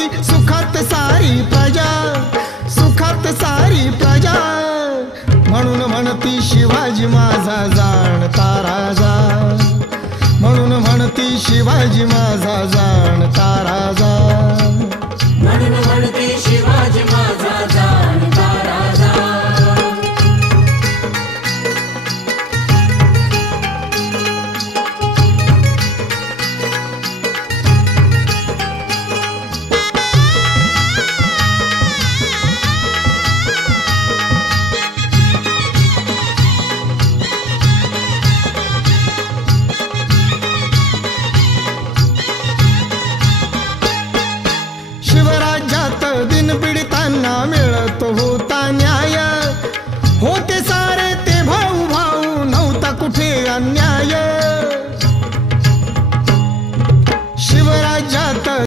म्हणती सुखात सारी प्रजा सुखात सारी प्रजा. म्हणून म्हणती शिवाजी माझा जाणता राजा. म्हणून म्हणती शिवाजी माझा जाणता पीडितांना मिळत होता न्याय. होते सारे ते भाऊ भाऊ नव्हता कुठे अन्याय.